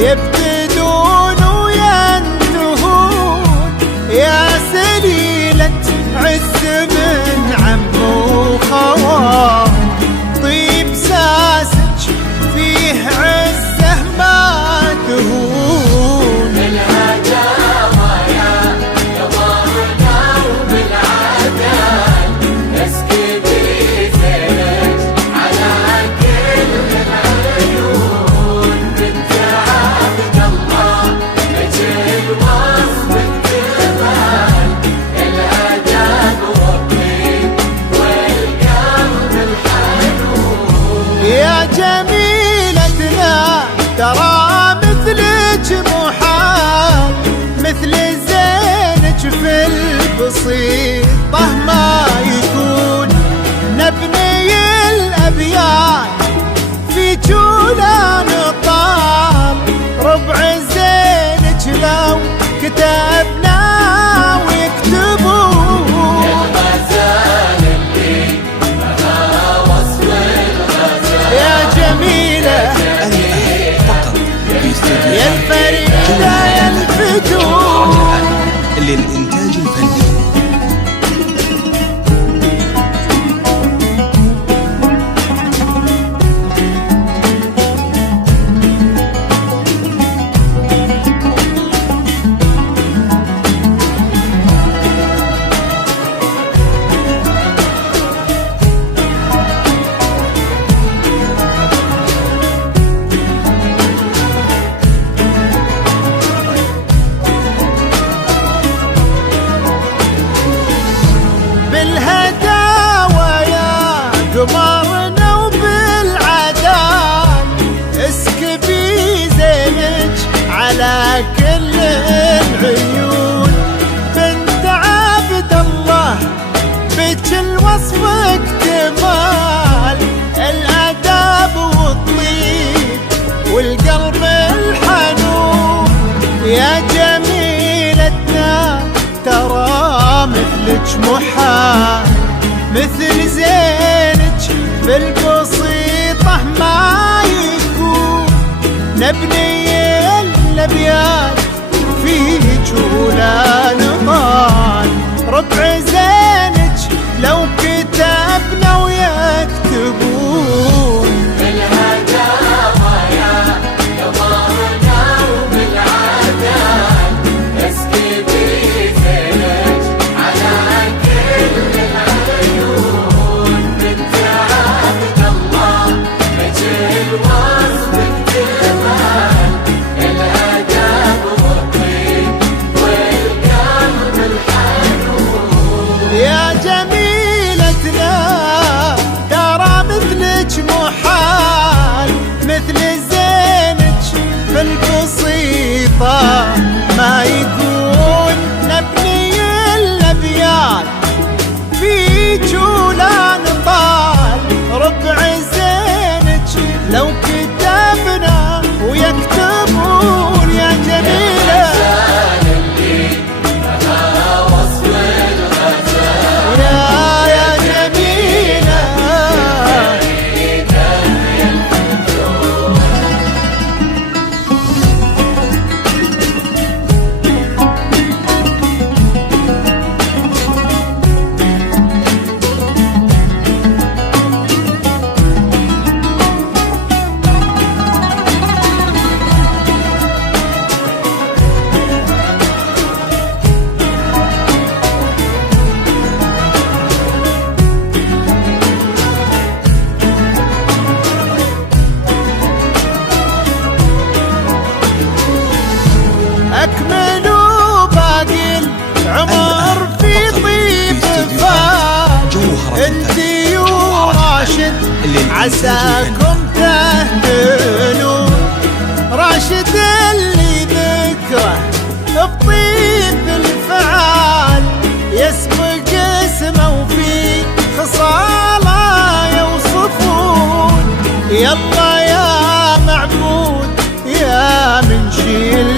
يبتدون وينتهون، يا سليلة عز من عم وخوان، طيب ساسج فيه عزه ما تهون. الهداوى يا ضارنا وبالعدل، اسكبي زينك على كل العيون، بنت عبد الله اجل وصفك تبان، الادب والطيب والقلب الحنون. يا جميلتنا ترى مثلك محال، مثل زينك في البسيطة ما يكون، نبني الأبيات في جولان طال، ربع زينك لو كتبنا ويكتبون. الغزال اللي بها وصف الغزال، يا جميلة فقط في استوديو يا الفريدة يا الفتون للإنتاج الفني. بالهداوى يا قمرنا وبالعدال، اسكبي زينك على كل العيون، بنت عبد الله بك الوصف اكتمال، الاداب والطيب والقلب الحنون. يا جميلتنا ترى مثلك محال، مثل زينك في البسيطة ما يكون، نبني الأبيات في جولان طال، ربع زينك لو كتبنا ويكتبون. الهداوى يا ضارنا وبالعدل، اسكبي زينك على كل العيون، بنت عبد الله اجل وصفك تبان، الادب والطيب والقلب الحنون. يا جميلتنا ترى مثلك محال، مثل زينك في البسيطة ما يكون، نبني الأبيات في جولان طال، ربع زينك لو كتبنا ويكتبون. يا جميلة وصف الغزال، يا جميلة أكملوا باقي العمر في طيب فال، انتي وراشد عساكم تهتنون، راشد اللي ذكره بطيب الفعال، يسبق اسمه وفي خصاله يوصفون. يلا يا معبود يا من شيل